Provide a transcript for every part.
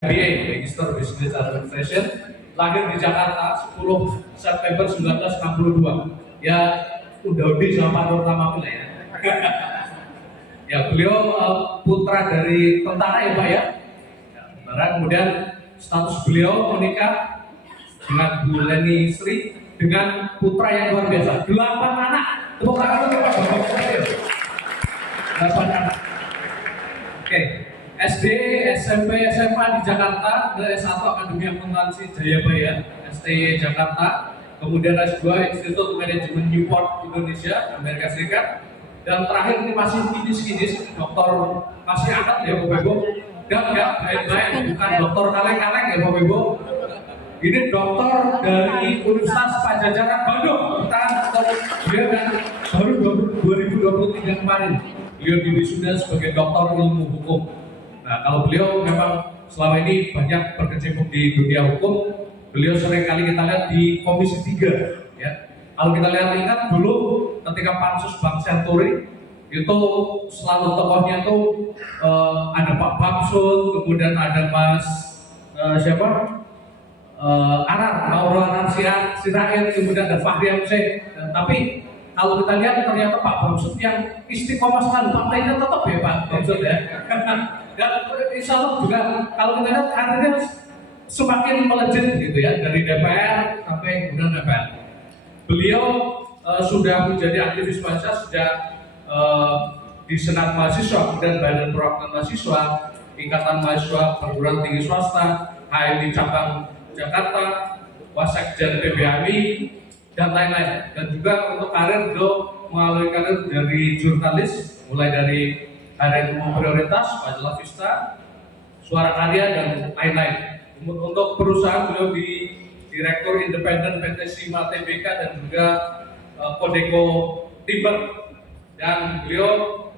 MBA, Magister Business Administration, lahir di Jakarta 10 September 1962. Ya, udah sama Pak Nur Tamam ya. Ya, beliau putra dari tentara ya Pak ya. Tentara, kemudian status beliau menikah dengan Bu Leni Sri dengan putra yang luar biasa, 8 anak. Tepuk tangan untuk Pak Bapak Bapak. 8 anak. Oke. SD, SMP, SMA di Jakarta, S1 Akademi Akuntansi Jayabaya, STY Jakarta, kemudian S2 Institut Manajemen Newport Indonesia, Amerika Serikat, dan terakhir ini masih kinis-kinis, doktor masih angkat ya Bapak Ibu, dan enggak main-main, bukan doktor kaleng-kaleng ya Bapak Ibu, ini doktor dari Universitas Pajajaran Bandung, kita dia kan baru 2023 kemarin, beliau diwisuda sebagai doktor ilmu hukum. Nah, kalau beliau memang selama ini banyak berkecimpung di dunia hukum, beliau sering kali kita lihat di Komisi 3 ya. Kalau kita ingat dulu ketika Pansus Bank Senturi itu selalu tokohnya itu ada Pak Bamsud, kemudian ada Mas Arar, Mauro Arar Sirait, kemudian ada Fahri Hamzah. Tapi kalau kita lihat ternyata Pak Bamsud yang istiqomah selalu partainya tetap ya Pak Bamsud ya. Dan insya Allah juga kalau kita lihat karirnya semakin melejit gitu ya, dari DPR sampai kemudian DPR. Beliau sudah menjadi aktivis mahasiswa sejak di Senat Mahasiswa, kemudian Badan Perwakilan Mahasiswa, Ikatan Mahasiswa Perguruan Tinggi Swasta, HMI Cabang Jakarta, Wasekjen PBMI, dan lain-lain. Dan juga untuk karir beliau melalui karir dari jurnalis, mulai dari Harian Umum Prioritas, Majalah Vista, Suara Karya, dan lain-lain. Untuk perusahaan beliau di Direktur Independen PT Sima Tbk dan juga Kodeko Timber. Dan beliau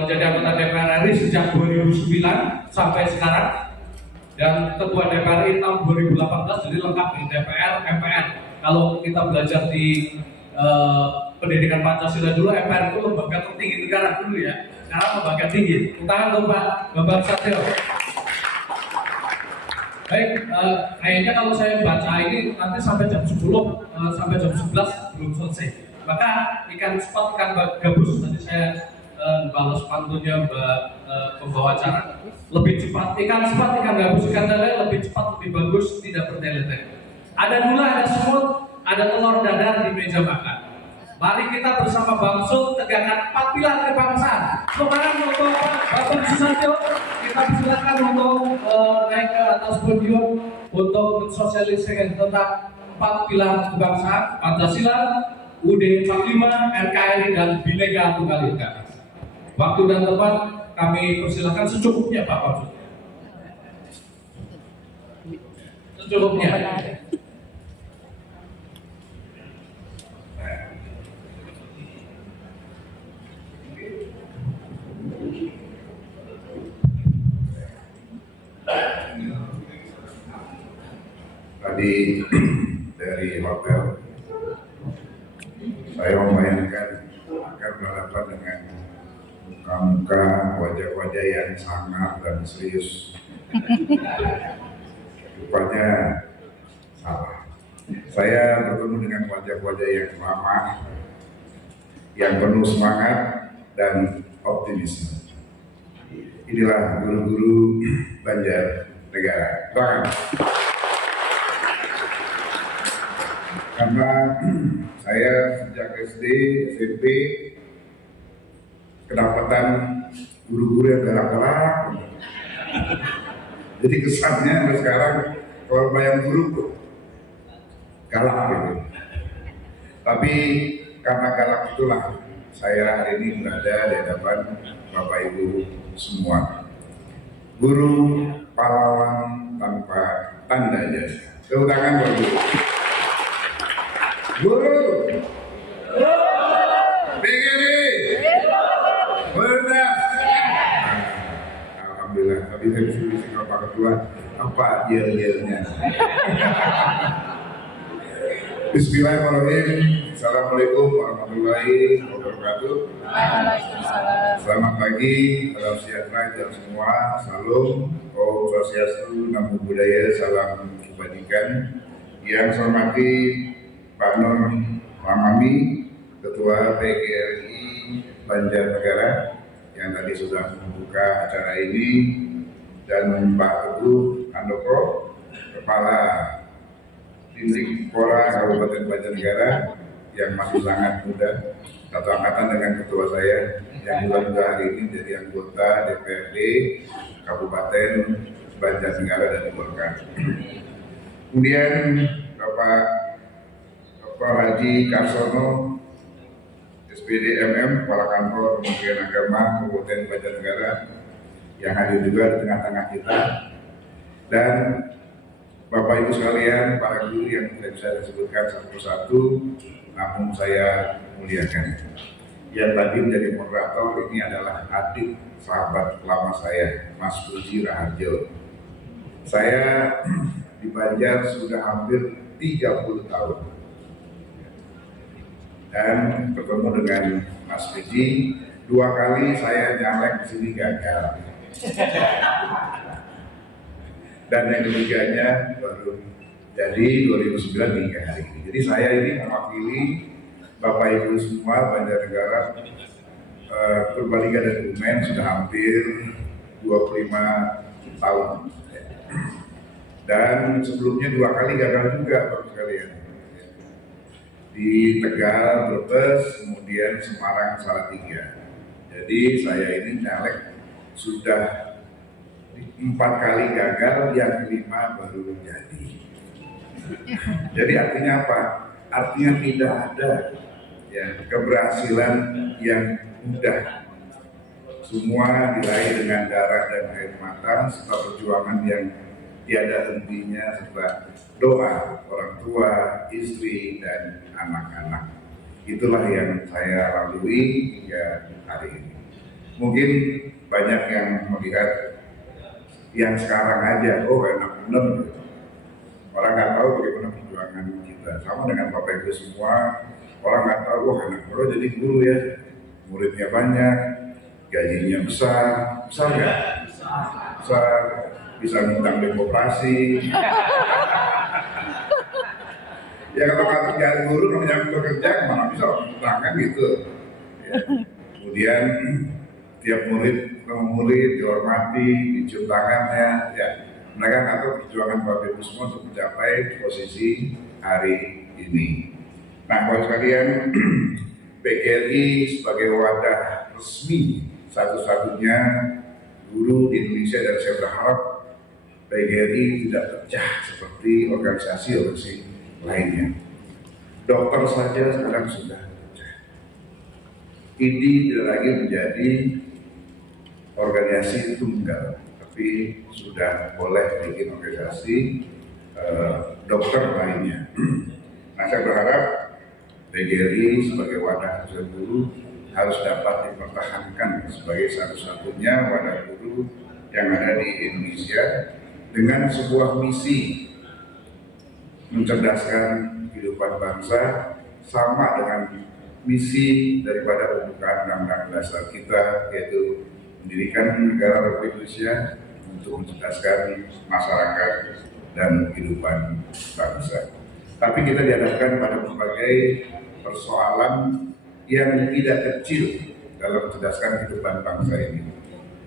menjadi anggota DPR RI sejak 2009 sampai sekarang. Dan Ketua DPR RI tahun 2018, jadi lengkap di DPR, MPR. Kalau kita belajar di pendidikan Pancasila dulu, MPR itu lembaga tertinggi negara dulu ya. Sekarang lembaga tinggi. Tangan dong Pak Bambang Satrio. Baik, kayaknya kalau saya baca ini nanti sampai jam 10 sampai jam 11 belum selesai. Maka ikan spot, ikan gabus tadi saya balas pantunnya pembawa acara lebih cepat. Ikan spot, ikan gabus, ikan lele lebih cepat, lebih bagus, tidak bertele-tele. Ada gula, ada semut, ada telur dadar di meja makan. Mari kita bersama Bamsud tegakkan 4 pilar kebangsaan. Sekarang untuk Bapak Susatyo, kita silakan untuk naik ke atas podium untuk mensosialisasikan tentang 4 pilar kebangsaan: Pancasila, UUD 45, NKRI, dan Bhinneka Tunggal Ika. Waktu dan tempat kami persilakan secukupnya Pak Bamsud. Secukupnya. Tadi dari hotel saya membayangkan akan berhadapan dengan muka-muka, wajah-wajah yang sangar dan serius. Rupanya salah. Saya bertemu dengan wajah-wajah yang ramah, yang penuh semangat dan optimisme. Inilah guru-guru Banjarnegara. Bang. Karena saya sejak SD, SMP kedapatan guru-guru yang galak-galak. Jadi kesannya sekarang kalau bayang guru tuh galak gitu. Tapi karena galak itulah saya hari ini berada di hadapan Bapak Ibu semua. Guru pahlawan tanpa tanda jasa. Tepuk tangan buat guru. Guru, begini, benar. Alhamdulillah, tapi saya bisa kalau Pak Ketua apa yel-yelnya. Bismillahirrahmanirrahim. Assalamualaikum warahmatullahi wabarakatuh. Waalaikumsalam. Selamat pagi, salam sejahtera untuk semua. Salam, Om Swastiastu, Namo Buddhaya, salam kebajikan. Yang saya hormati Pak Nur Mamami, Ketua PGRI Banjarnegara, yang tadi sudah membuka acara ini, dan Pak Teguh Handoko, Kepala Distrik Pora Kabupaten Banjarnegara, yang masih sangat muda, satu angkatan dengan ketua saya, yang juga hari ini jadi anggota DPRD Kabupaten Banjarnegara dan Golkar. Kemudian Bapak Haji Karsono, SPD MM, Kepala Kantor Kementerian Agama Kabupaten Banjarnegara, yang hadir juga di tengah-tengah kita, dan Bapak Ibu sekalian, para guru yang tidak bisa disebutkan satu persatu, namun saya muliakan. Yang tadi menjadi moderator ini adalah adik sahabat lama saya, Mas Puji Raharjo. Saya di Banjar sudah hampir 30 tahun. Dan bertemu dengan Mas Puji, 2 kali saya nyalek di sini gagal. Dan yang ketiganya baru jadi 2009 hingga hari ini. Jadi saya ini mewakili Bapak Ibu semua Banjarnegara, Purbalingga dan Kebumen sudah hampir 25 tahun. Dan sebelumnya 2 kali gagal juga Bapak sekalian. Di Tegal, Brebes, kemudian Semarang, Salatiga. Jadi saya ini caleg sudah 4 kali gagal, yang kelima baru jadi. Jadi artinya apa? Artinya tidak ada ya keberhasilan yang mudah. Semua diraih dengan darah dan air mata, serta perjuangan yang tiada hentinya, serta doa orang tua, istri, dan anak-anak. Itulah yang saya lalui hingga hari ini. Mungkin banyak yang melihat yang sekarang aja, oh enak bener gitu. Orang nggak tahu bagaimana perjuangan kita. Sama dengan Bapak Ibu semua, orang nggak tahu, wah enak bener jadi guru ya, muridnya banyak, gajinya besar nggak? Besar, bisa ngutang di koperasi. Ya kalau kerjaan guru namanya bekerja, mana bisa ngutang gitu. Ya. Kemudian tiap murid dihormati, dicium tangannya, ya mereka nggak tahu perjuangan Bapak Ibu semua untuk mencapai posisi hari ini. Nah, kalau sekalian, PGRI sebagai wadah resmi satu-satunya guru di Indonesia, dan saya berharap PGRI tidak pecah seperti organisasi lainnya. Dokter saja sekarang sudah pecah. IDI tidak lagi menjadi organisasi tunggal, tapi sudah boleh bikin organisasi dokter lainnya. Nah, saya berharap PGRI sebagai wadah guru harus dapat dipertahankan sebagai satu-satunya wadah guru yang ada di Indonesia dengan sebuah misi mencerdaskan kehidupan bangsa, sama dengan misi daripada pembukaan Undang-Undang Dasar kita, yaitu mendirikan negara Republik Indonesia untuk mencerdaskan masyarakat dan kehidupan bangsa. Tapi kita dihadapkan pada berbagai persoalan yang tidak kecil dalam mencerdaskan kehidupan bangsa ini.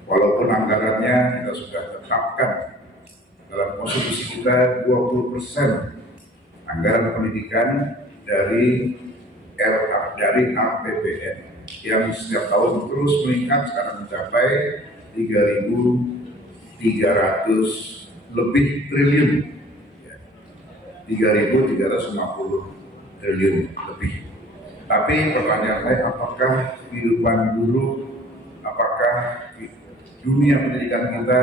Walaupun anggarannya kita sudah tetapkan dalam konstitusi kita 20% anggaran pendidikan dari APBN yang setiap tahun terus meningkat, sekarang mencapai 3.300 lebih triliun, 3.350 triliun lebih. Tapi pertanyaan saya, apakah kehidupan guru, apakah dunia pendidikan kita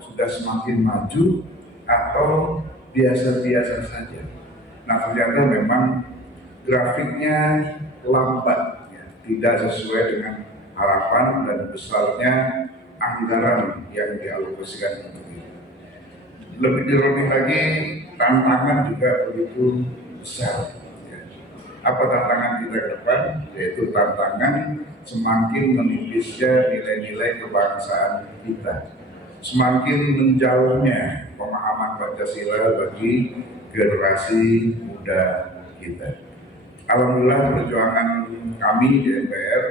sudah semakin maju atau biasa-biasa saja? Nah, ternyata memang grafiknya lambat, ya, tidak sesuai dengan harapan dan besarnya anggaran yang dialokasikan untuk itu. Lebih lagi, tantangan juga begitu besar. Ya. Apa tantangan kita ke depan? Yaitu tantangan semakin menipisnya nilai-nilai kebangsaan kita, semakin menjauhnya pemahaman Pancasila bagi generasi muda kita. Alhamdulillah perjuangan kami di MPR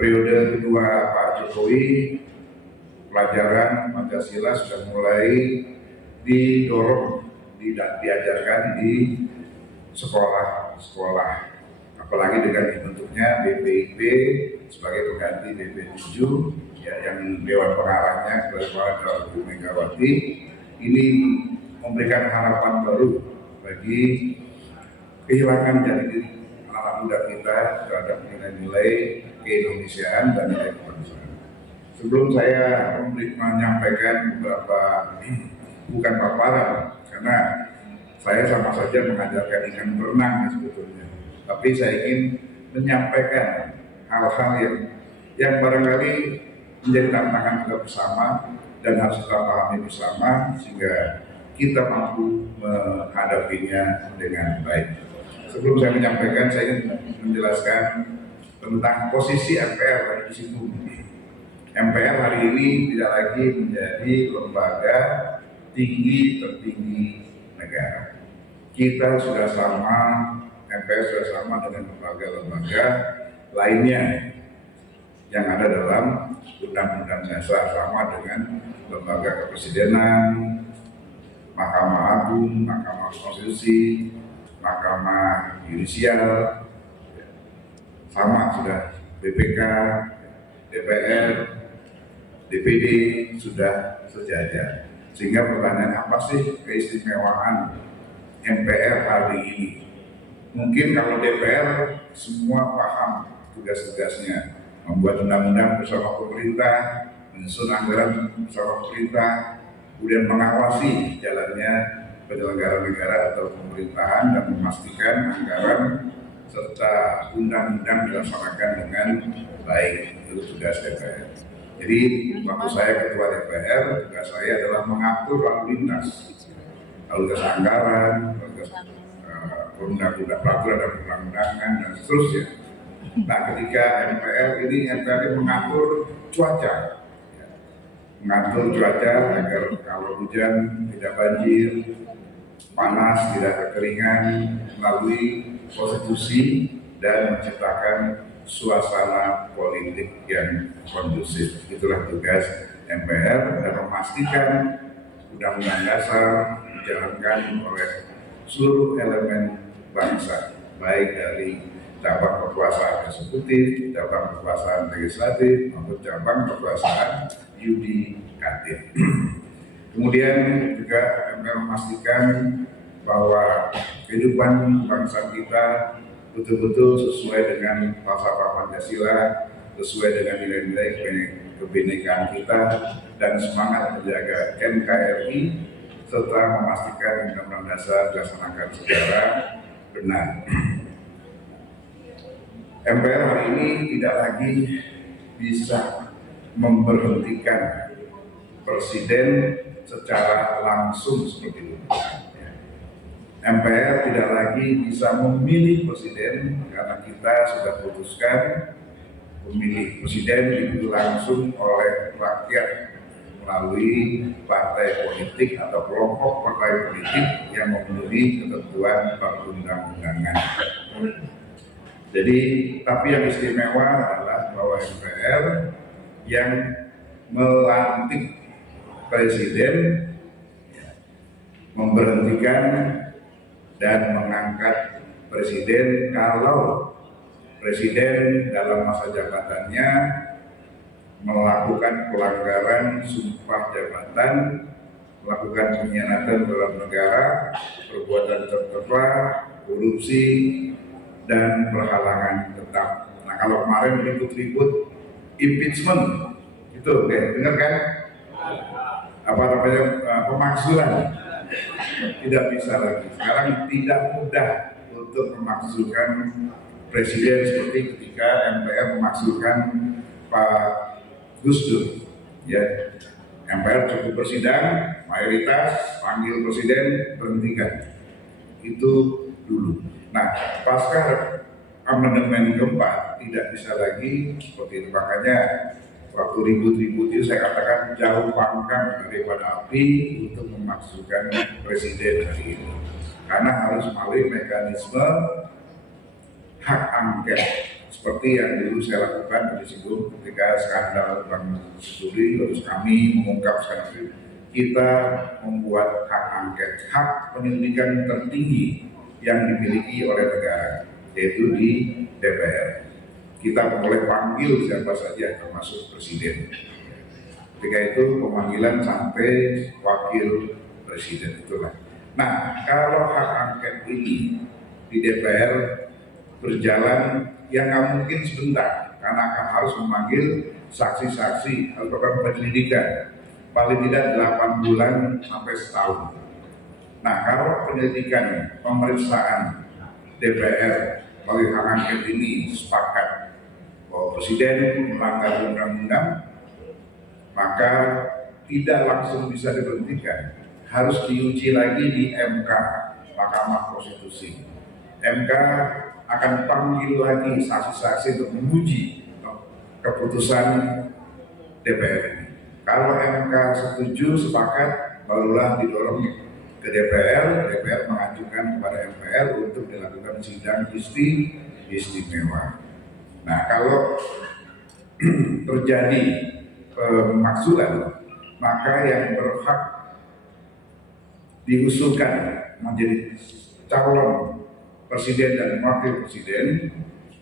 periode kedua Pak Jokowi, pelajaran Pancasila sudah mulai didorong, diajarkan di sekolah-sekolah, apalagi dengan dibentuknya BPIP sebagai pengganti BP7 ya, yang Dewan Pengarahnya Bapak Ibu Megawati. Ini memberikan harapan baru bagi kehilangan jati diri anak muda kita terhadap nilai-nilai keindonesiaan dan nilai kebangsaan. Sebelum saya menyampaikan beberapa bukan paparan, karena saya sama saja mengajarkan ikan berenang sebetulnya, tapi saya ingin menyampaikan hal-hal yang barangkali menjadi tantangan kita bersama dan harus kita pahami bersama sehingga kita mampu menghadapinya dengan baik. Sebelum saya menyampaikan, saya ingin menjelaskan tentang posisi MPR di situ. MPR hari ini tidak lagi menjadi lembaga tinggi tertinggi negara. Kita sudah sama, MPR sudah sama dengan lembaga-lembaga lainnya yang ada dalam Undang-Undang Dasar, sama dengan lembaga kepresidenan, Mahkamah Agung, Mahkamah Konstitusi, Mahkamah Yudisial, sama sudah BPK, DPR, DPD sudah sejajar. Sehingga pertanyaan apa sih keistimewaan MPR hari ini? Mungkin kalau DPR semua paham tugas-tugasnya, membuat undang-undang bersama pemerintah, menyusun anggaran bersama pemerintah, kemudian mengawasi jalannya penyelenggara negara atau pemerintahan dan memastikan anggaran serta undang-undang dilaksanakan dengan baik. Itu tugas DPR. Jadi waktu saya ketua DPR, tugas saya adalah mengatur lalu lintas anggaran, peraturan dan perundang-undangan dan seterusnya. Nah, ketika MPR ini mengatur cuaca, agar kalau hujan tidak banjir, panas tidak kekeringan, melalui konstitusi dan menciptakan suasana politik yang kondusif. Itulah tugas MPR dan memastikan Undang-Undang Dasar dijalankan oleh seluruh elemen bangsa, baik dari cabang kekuasaan eksekutif, cabang kekuasaan legislatif, maupun cabang kekuasaan yudikatif. Kemudian juga MPR memastikan bahwa kehidupan bangsa kita betul-betul sesuai dengan falsafah Pancasila, sesuai dengan nilai-nilai kebinekaan kita, dan semangat menjaga NKRI, serta memastikan Undang-Undang Dasar dilaksanakan secara benar. MPR hari ini tidak lagi bisa memberhentikan presiden secara langsung seperti itu. MPR tidak lagi bisa memilih presiden karena kita sudah putuskan memilih presiden dipilih langsung oleh rakyat melalui partai politik atau kelompok partai politik yang memenuhi ketentuan perundang-undangan. Jadi, tapi yang istimewa adalah bahwa MPR yang melantik presiden, memberhentikan dan mengangkat presiden kalau presiden dalam masa jabatannya melakukan pelanggaran sumpah jabatan, melakukan pengkhianatan dalam negara, perbuatan tercela, korupsi, dan perhalangan tetap. Nah, kalau kemarin ribut-ribut impeachment, itu dengar kan? Apa namanya, pemakzulan, tidak bisa lagi. Sekarang tidak mudah untuk memakzulkan presiden seperti ketika MPR memakzulkan Pak Gus Dur. Ya, MPR cukup bersidang, mayoritas panggil presiden, berhentikan. Itu dulu. Nah, pasca amandemen keempat tidak bisa lagi seperti itu. Makanya waktu ribut-ribut itu saya katakan jauh pangkang daripada api untuk memasukkan presiden hari ini. Karena harus melalui mekanisme hak angket seperti yang dulu saya lakukan di situ ketika skandal Bang Suri, terus kami mengungkap sekarang kita membuat hak angket, hak penyelidikan tertinggi yang dimiliki oleh negara, yaitu di DPR. Kita boleh panggil siapa saja termasuk presiden. Ketika itu pemanggilan sampai wakil presiden itulah. Nah, kalau hak angket ini di DPR berjalan yang nggak mungkin sebentar, karena akan harus memanggil saksi-saksi atau penyelidikan paling tidak 8 bulan sampai setahun. Nah, kalau penyelidikan pemeriksaan DPR melalui hak angket ini sepakat bahwa presiden melanggar undang-undang, maka tidak langsung bisa diberhentikan, harus diuji lagi di MK, Mahkamah Konstitusi. MK akan panggil lagi saksi-saksi untuk menguji keputusan DPR ini. Kalau MK setuju, sepakat, barulah didorong ke DPR, DPR mengajukan kepada MPR untuk dilakukan sidang istimewa. Nah, kalau terjadi pemaksulan, maka yang berhak diusulkan menjadi calon presiden dan wakil presiden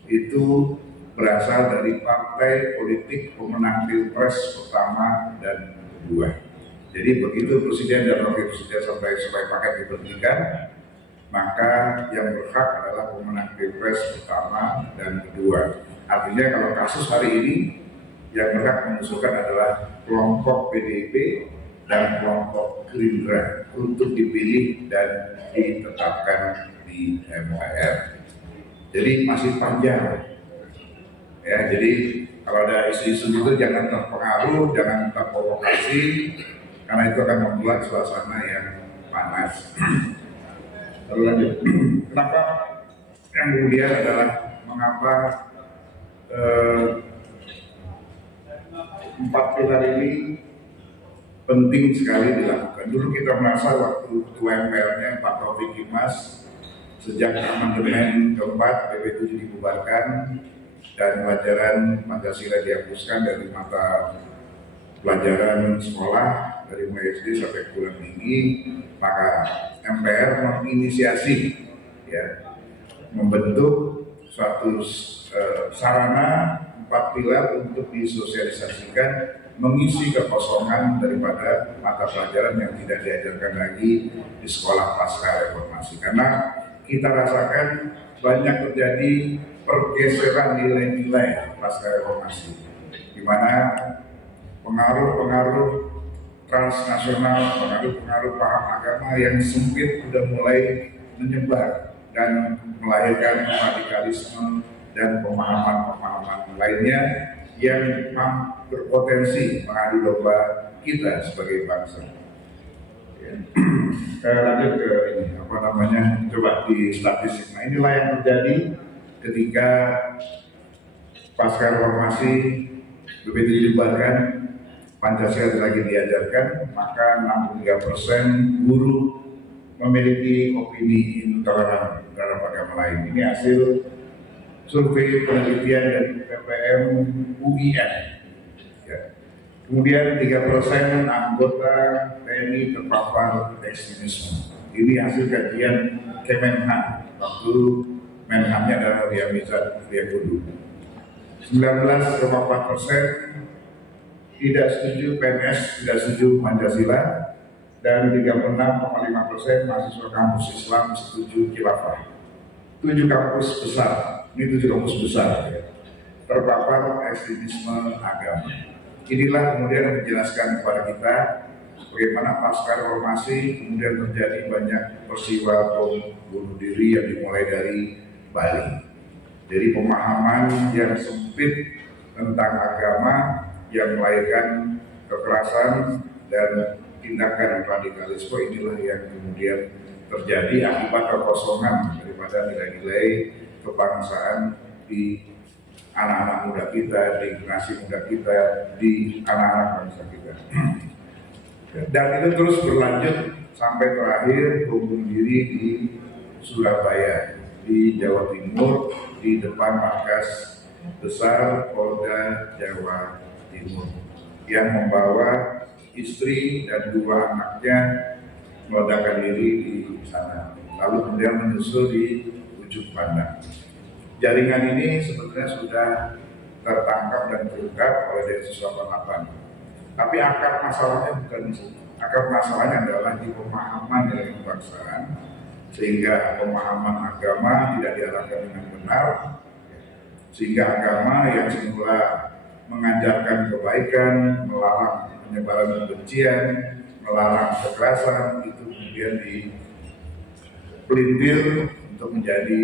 itu berasal dari partai politik pemenang Pilpres pertama dan kedua. Jadi begitu presiden dan wakil presiden sampai paket diberhentikan, maka yang berhak adalah pemenang Pilpres pertama dan kedua. Artinya kalau kasus hari ini yang berhak mengusulkan adalah kelompok PDIP dan kelompok Gerindra untuk dipilih dan ditetapkan di MPR. Jadi masih panjang. Ya, jadi kalau ada isu-isu itu jangan terpengaruh, jangan terprovokasi, karena itu akan membuat suasana yang panas. Lalu lanjut, kenapa yang kemudian adalah mengapa 4 pilar ini penting sekali dilakukan. Dulu kita merasa waktu ketua MPR-nya Pak Taufik Kimas sejak amandemen keempat PP7 dibubarkan dan pelajaran Pancasila dihapuskan dari mata pelajaran sekolah dari mulai SD sampai perguruan tinggi, maka MPR menginisiasi ya, membentuk suatu sarana 4 pilar untuk disosialisasikan, mengisi kekosongan daripada mata pelajaran yang tidak diajarkan lagi di sekolah pasca reformasi. Karena kita rasakan banyak terjadi pergeseran nilai-nilai pasca reformasi, di mana pengaruh-pengaruh transnasional, pengaruh-pengaruh paham agama yang sempit sudah mulai menyebar dan melahirkan radikalisme dan pemahaman-pemahaman lainnya yang berpotensi mengadu domba kita sebagai bangsa. Lanjut ke ini, coba di statistik. Nah, inilah yang terjadi ketika pasca reformasi begitu dibubarkan, Pancasila lagi diajarkan, maka 63% guru memiliki opini intoleran terhadap agama lain. Ini hasil survei penelitian dari PPM UIN. Ya. Kemudian 3% anggota TNI terpapar ekstremisme. Ini hasil kajian Kemenhan waktu Menhannya adalah Riyamizat Riyakudu. 19,4% tidak setuju PNS, tidak setuju Pancasila, dan 36,5% mahasiswa kampus Islam setuju khilafah. 7 kampus besar, ini 7 kampus besar ya, terpapar ekstremisme agama. Inilah kemudian menjelaskan kepada kita bagaimana pasca reformasi kemudian terjadi banyak peristiwa bom bunuh diri yang dimulai dari Bali. Jadi pemahaman yang sempit tentang agama yang melahirkan kekerasan dan tindakan radikalisme inilah yang kemudian terjadi akibat kekosongan daripada nilai-nilai kebangsaan di anak-anak muda kita, di generasi muda kita, di anak-anak bangsa kita. Dan itu terus berlanjut sampai terakhir bunuh diri di Surabaya, di Jawa Timur, di depan markas besar Polda Jawa Timur, yang membawa istri dan 2 anaknya meledakkan diri di sana, lalu kemudian menyusul di Ujung Pandang. Jaringan ini sebetulnya sudah tertangkap dan terungkap oleh Densus 88. Tapi akar masalahnya bukan di situ. Akar masalahnya adalah di pemahaman dari kebangsaan, sehingga pemahaman agama tidak diarahkan dengan benar, sehingga agama yang semula mengajarkan kebaikan, melarang penyebaran kebencian, melarang kekerasan, itu kemudian dipelintir untuk menjadi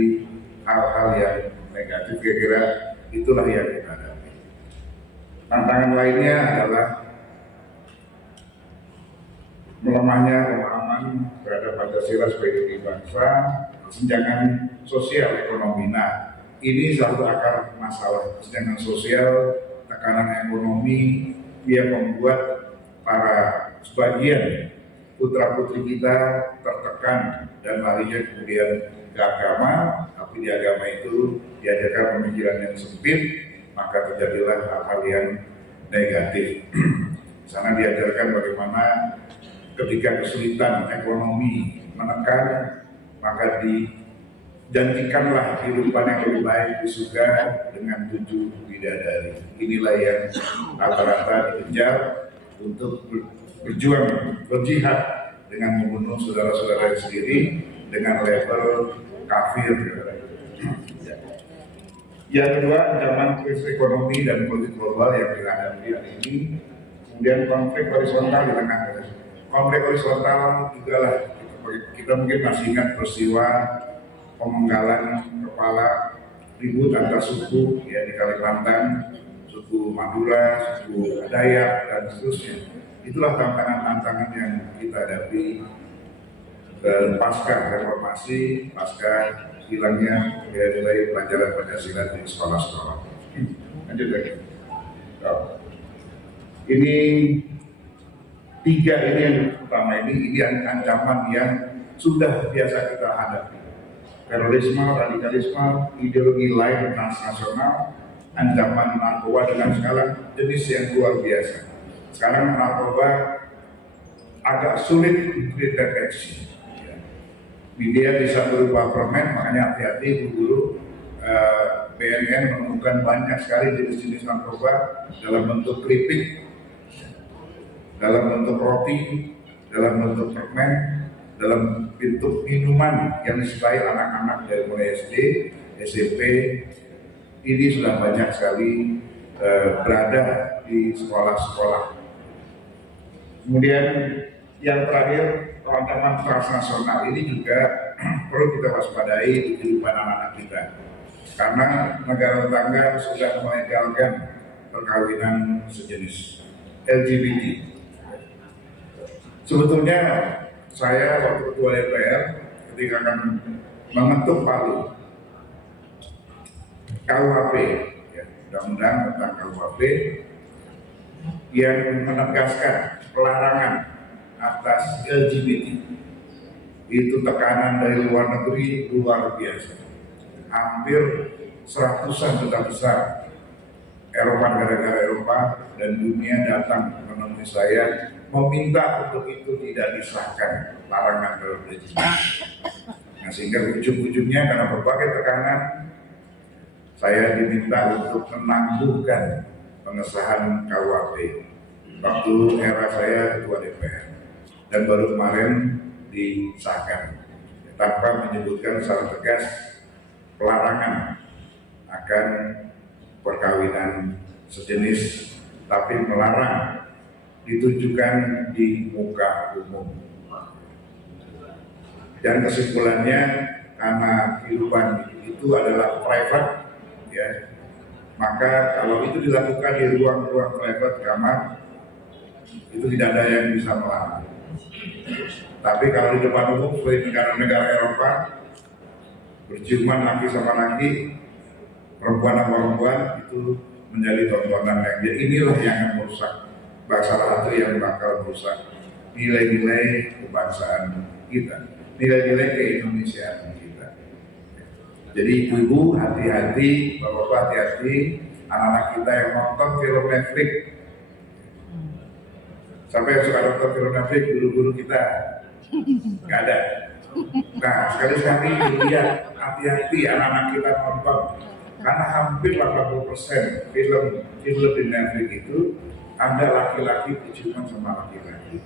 hal-hal yang negatif. Kira-kira itulah yang kita hadapi. Tantangan lainnya adalah melemahnya pemahaman terhadap Pancasila sebagai bangsa, kesenjangan sosial ekonomi. Nah, ini satu akar masalah, kesenjangan sosial, tekanan ekonomi yang membuat para sebagian putra-putri kita tertekan dan larinya kemudian ke agama, tapi di agama itu diajarkan pemikiran yang sempit, maka terjadilah hal-hal yang negatif. Di sana diajarkan bagaimana ketika kesulitan ekonomi menekan, maka dijanjikanlah kehidupan yang lebih baik di surga dengan 7 bidadari. Inilah yang rata-rata dikejar untuk berjuang, berjihad dengan membunuh saudara-saudara sendiri dengan level kafir. Yang kedua, ancaman krisis ekonomi dan politik global yang dihadapi hari ini. Kemudian konflik horizontal di tengah konflik horizontal juga lah, kita mungkin masih ingat peristiwa pemenggalan kepala ribut antar suku ya di Kalimantan, suku Madura, suku Dayak dan seterusnya. Itulah tantangan-tantangan yang kita hadapi pasca reformasi, pasca hilangnya nilai-nilai pelajaran Pancasila di sekolah-sekolah. Lanjut lagi. Ini 3 ini yang utama, ini ancaman yang sudah biasa kita hadapi. Terorisme, radikalisme, ideologi lain transnasional, ancaman narkoba dengan skala jenis yang luar biasa. Sekarang narkoba agak sulit dideteksi. Dia bisa berupa permen, makanya hati-hati guru. BNN menemukan banyak sekali jenis-jenis narkoba dalam bentuk keripik, dalam bentuk roti, dalam bentuk permen, dalam bentuk minuman yang disukai anak-anak dari mulai SD, SMP. Ini sudah banyak sekali berada di sekolah-sekolah. Kemudian yang terakhir, ancaman transnasional ini juga perlu kita waspadai di kehidupan anak-anak kita, karena negara tetangga sudah melegalkan perkawinan sejenis LGBT. Sebetulnya saya waktu ketua DPR ketika akan mengetuk palu KUHP, ya, undang-undang tentang KUHP yang menegaskan pelarangan atas LGBT, itu tekanan dari luar negeri luar biasa. Hampir 100-an duta besar Eropa, negara-negara Eropa dan dunia datang menemui saya meminta untuk itu tidak disahkan larangan terhadap LGBT. Nah, sehingga ujung-ujungnya karena berbagai tekanan saya diminta untuk menangguhkan pengesahan KUHP waktu era saya ketua DPR, dan baru kemarin disahkan tanpa menyebutkan secara tegas pelarangan akan perkawinan sejenis, tapi melarang ditujukan di muka umum. Dan kesimpulannya, karena kehidupan itu adalah private, ya, maka kalau itu dilakukan di ruang-ruang private kamar, itu tidak ada yang bisa melarang. Tapi kalau di depan umum seperti negara-negara Eropa, berciuman laki sama laki, perempuan sama perempuan, itu menjadi tontonan yang jadi inilah yang akan merusak bangsa satu, yang bakal merusak nilai-nilai kebangsaan kita, nilai-nilai keindonesiaan kita. Jadi ibu-ibu hati-hati, bapak-bapak hati-hati, anak-anak kita yang nonton film Netflix. Sampai yang suka nonton film Netflix, guru-guru kita nggak ada. Nah, sekali-sekali lihat, hati-hati anak-anak kita nonton, karena hampir 80% film di Netflix itu ada laki-laki berciuman sama laki-laki,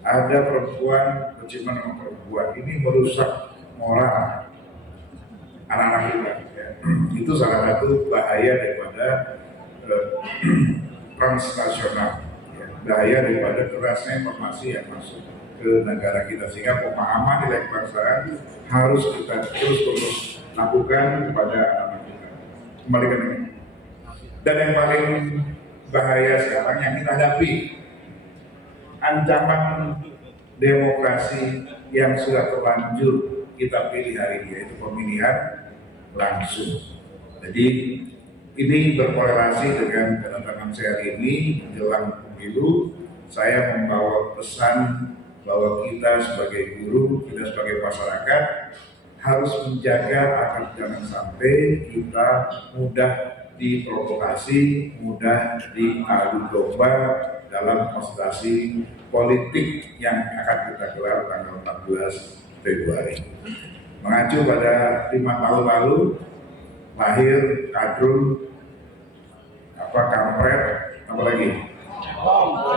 ada perempuan berciuman sama perempuan. Ini merusak moral anak-anak kita. Ya. Itu salah satu bahaya daripada transnasional, ya. Bahaya daripada kerasnya informasi yang masuk ke negara kita, sehingga pemahaman nilai kebangsaan harus kita terus lakukan kepada anak-anak kita. Kembali ke ini. Dan yang paling bahaya sekarang yang kita hadapi, ancaman demokrasi yang sudah terlanjur kita pilih hari ini, yaitu pemilihan langsung. Jadi ini berkorelasi dengan kedatangan saya hari ini menjelang pemilu. Saya membawa pesan bahwa kita sebagai guru, kita sebagai masyarakat harus menjaga agar jangan sampai kita mudah diprovokasi, mudah diadu domba dalam konsultasi politik yang akan kita gelar tanggal 14 Februari. Mengacu pada 5 tahun lalu lahir kadrun kampret, apa lagi?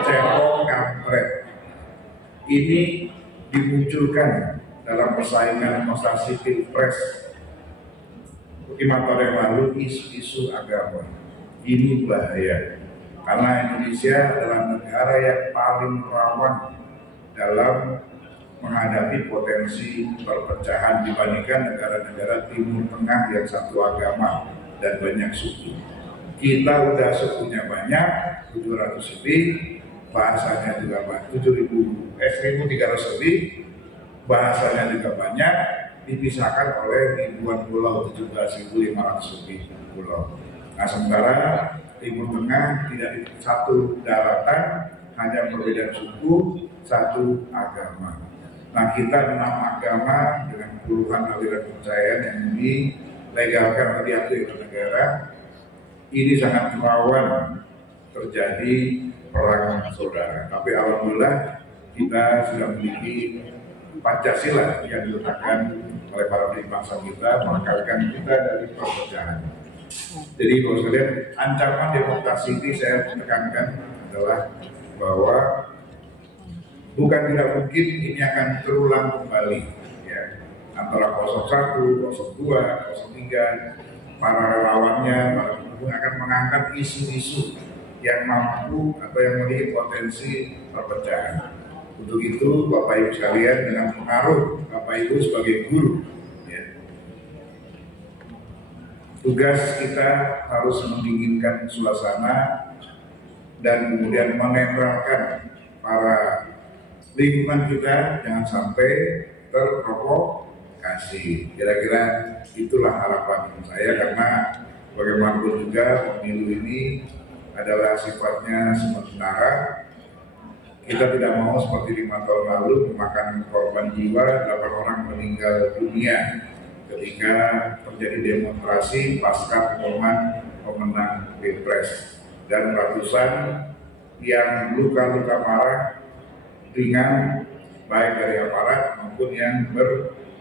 Cepong kampret. Ini dimunculkan dalam persaingan konsultasi pilpres 5 tahun yang lalu, isu-isu agama. Ini bahaya, karena Indonesia adalah negara yang paling rawan dalam menghadapi potensi perpecahan dibandingkan negara-negara Timur Tengah yang satu agama dan banyak suku. Kita udah sukunya banyak, 700 lebih, bahasanya juga banyak, 1.300 lebih, bahasanya juga banyak, dipisahkan oleh ribuan pulau, 17.500 lebih pulau. Nah, sementara Timur Tengah tidak di satu daratan, hanya perbedaan suku, satu agama. Nah, kita 6 agama dengan puluhan aliran kepercayaan yang dilegalkan atau diakui oleh negara, ini sangat rawan terjadi perang saudara. Tapi alhamdulillah kita sudah memiliki Pancasila yang diletakkan oleh para pendiri bangsa kita, mengangkatkan kita dari perpecahan. Jadi kalau sekalian, ancaman demokrasi ini saya tekankan adalah bahwa bukan tidak mungkin ini akan terulang kembali, ya, antara 01, 02, 03, para relawannya, para pendukung akan mengangkat isu-isu yang mampu atau yang memiliki potensi perpecahan. Untuk itu, Bapak Ibu sekalian, dengan pengaruh Bapak Ibu sebagai guru, ya, tugas kita harus mendinginkan suasana dan kemudian menetralkan para lingkungan kita, jangan sampai terprovokasi. Kira-kira itulah harapan saya, karena bagaimanapun juga pemilu ini adalah sifatnya sementara. Kita tidak mau seperti 5 tahun lalu memakan korban jiwa, 8 orang meninggal dunia ketika terjadi demonstrasi pasca pengumuman pemenang Pilpres, dan ratusan yang luka-luka parah ringan baik dari aparat maupun yang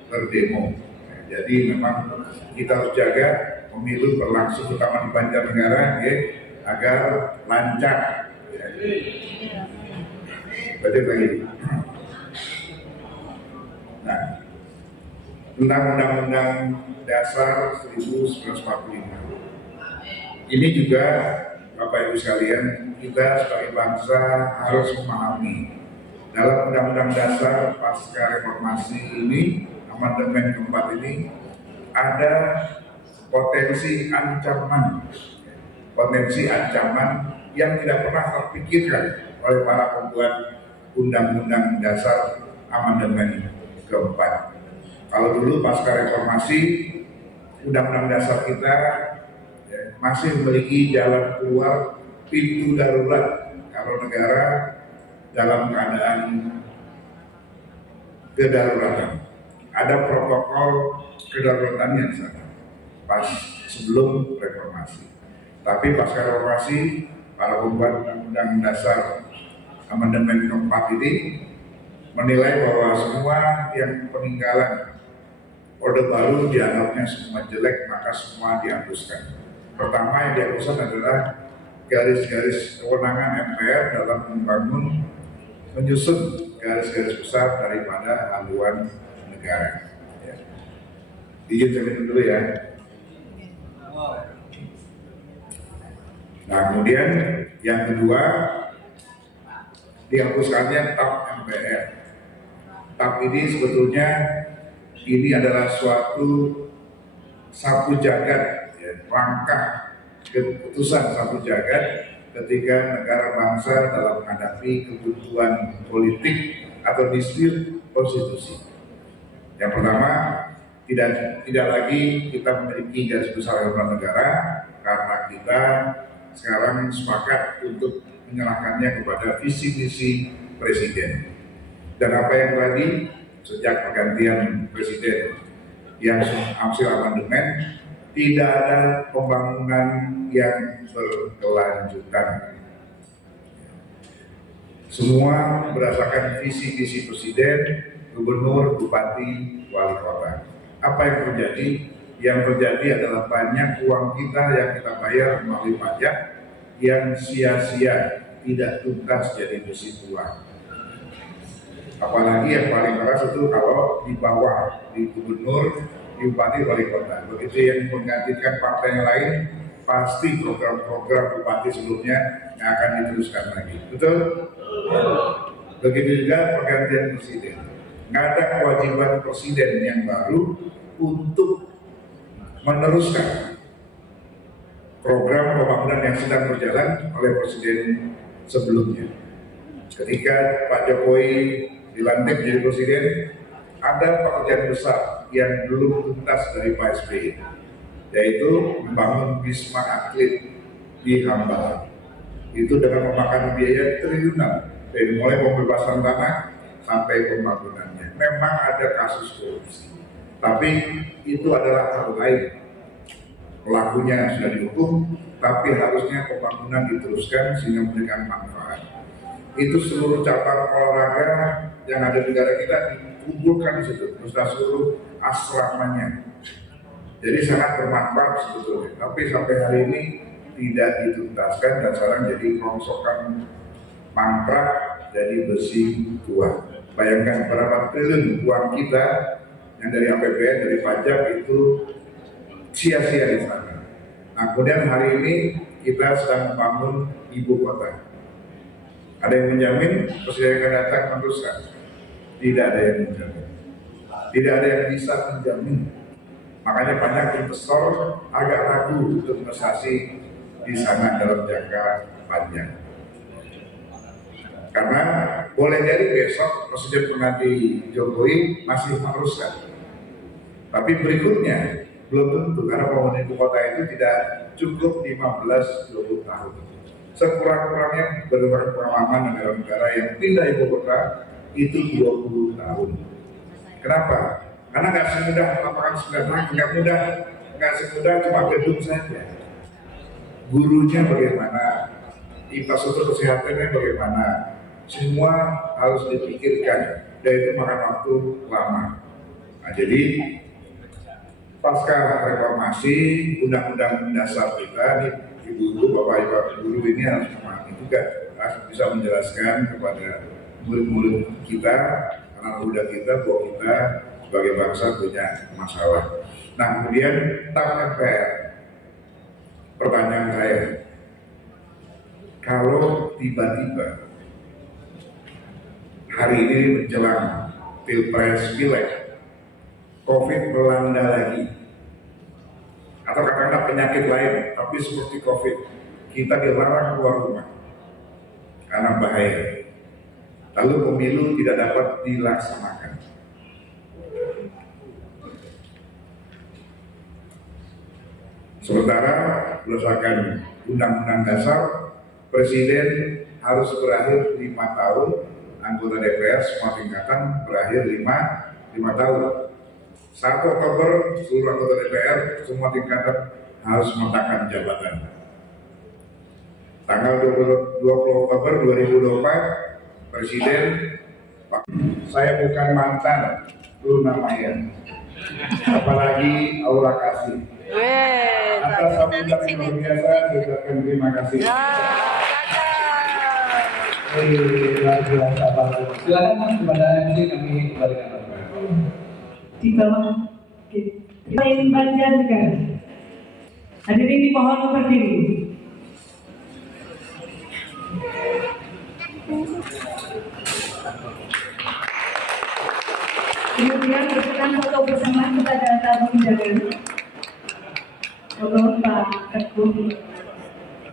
berdemo. Jadi memang kita harus jaga pemilu berlangsung, terutama di Banjarnegara, ya, agar lancar. Ya. Lagi. Nah, tentang Undang-Undang Dasar 1945. Ini juga Bapak Ibu sekalian, kita sebagai bangsa harus memahami dalam Undang-Undang Dasar pasca reformasi ini, amandemen keempat ini, ada potensi ancaman yang tidak pernah terpikirkan oleh para pembuat Undang-Undang Dasar amandemen keempat. Kalau dulu pasca reformasi, undang-undang dasar kita ya, masih memiliki jalan keluar pintu darurat kalau negara dalam keadaan kedaruratan. Ada protokol kedaruratan yang sana pas sebelum reformasi. Tapi pasca reformasi, para pembuat undang dasar amandemen keempat ini menilai bahwa semua yang peninggalan Orde Baru dianggapnya semua jelek, maka semua dihapuskan. Pertama yang dihapuskan adalah garis-garis kewenangan MPR dalam membangun, menyusun garis-garis besar daripada haluan negara. Ya. Izin saya minum dulu ya. Nah kemudian yang kedua, dihapuskannya TAP MPR. TAP ini sebetulnya ini adalah suatu sapu jagat, ya, langkah keputusan sapu jagat ketika negara bangsa dalam menghadapi kebutuhan politik atau dispute konstitusi. Yang pertama, tidak lagi kita memiliki garis besar haluan negara karena kita sekarang sepakat untuk menyerahkannya kepada visi misi presiden. Dan apa yang tadi sejak pergantian presiden yang hasil amandemen, tidak ada pembangunan yang berkelanjutan. Semua berdasarkan visi-visi presiden, gubernur, bupati, wali kota. Apa yang terjadi? Yang terjadi adalah banyak uang kita yang kita bayar melalui pajak yang sia-sia, tidak tuntas jadi besi tua. Apalagi yang paling keras itu kalau di bawah, di gubernur, di bupati, wali kota. Begitu yang menggantikan partai yang lain, pasti program-program bupati sebelumnya yang akan diteruskan lagi. Betul? Begitu juga pergantian presiden. Nggak ada kewajiban presiden yang baru untuk meneruskan program pembangunan yang sedang berjalan oleh presiden sebelumnya. Ketika Pak Jokowi dilantik menjadi presiden, ada pekerjaan besar yang belum tuntas dari Pak SBY, yaitu membangun Wisma Atlet di Hambalang. Itu dengan memakan biaya triliunan, dari mulai pembebasan tanah sampai pembangunannya. Memang ada kasus korupsi, tapi itu adalah hal lain. Pelakunya sudah dihukum, tapi harusnya pembangunan diteruskan sehingga memberikan manfaat. Itu seluruh cabang olahraga yang ada di negara kita dikumpulkan di situ, beserta seluruh asramanya. Jadi sangat bermanfaat sebetulnya. Tapi sampai hari ini tidak dituntaskan dan sekarang jadi rongsokan mangkrak, jadi besi tua. Bayangkan berapa triliun uang kita yang dari APBN, dari pajak itu sia-sia di sana. Nah, kemudian hari ini kita sedang membangun ibu kota. Ada yang menjamin presiden yang akan datang meneruskan? Tidak ada yang menjamin. Tidak ada yang bisa menjamin. Makanya banyak investor agak ragu untuk investasi di sana dalam jangka panjang. Karena boleh jadi besok presiden pengganti Jokowi masih meneruskan. Tapi berikutnya belum tentu, karena pembangunan ibu kota itu tidak cukup 15-20 tahun. Sekurang-kurangnya berdasarkan pengalaman negara-negara yang pindah ibu kota itu 20 tahun. Kenapa? Karena nggak semudah lapangan 9 lagi, nggak semudah cuma gedung saja. Gurunya bagaimana, infrastruktur kesehatannya bagaimana, semua harus dipikirkan, dan itu makan waktu lama. Nah, jadi pasca reformasi undang-undang dasar kita, ibu-ibu, bapak-bapak guru ini harus memahami juga, harus bisa menjelaskan kepada murid-murid kita, anak muda kita, bahwa kita sebagai bangsa punya masalah. Nah, kemudian TAP MPR. Pertanyaan saya, kalau tiba-tiba hari ini menjelang Pilpres Pileg, COVID melanda lagi, atau katakanlah penyakit lain, tapi seperti COVID, kita dilarang keluar rumah karena bahaya. lalu pemilu tidak dapat dilaksanakan. Sementara berdasarkan Undang-Undang Dasar, Presiden harus berakhir 5 tahun, anggota DPR semua tingkatan berakhir 5 tahun. 1 Oktober seluruh anggota DPR semua tingkatan harus meletakkan jabatan. Tanggal 20 Oktober 2024, Presiden, saya bukan mantan Luna Maya, apalagi Aura Kasih. Atas sambutan yang luar biasa, saya ucapkan terima kasih. Luar biasa bagus. Silakan kepada MC kami kembalikan. Di bawah Lain Banjarnegara. Hadirin dimohon berdiri. Kemudian berikan foto bersama kepada tamu undangan. Foto Pak Ketum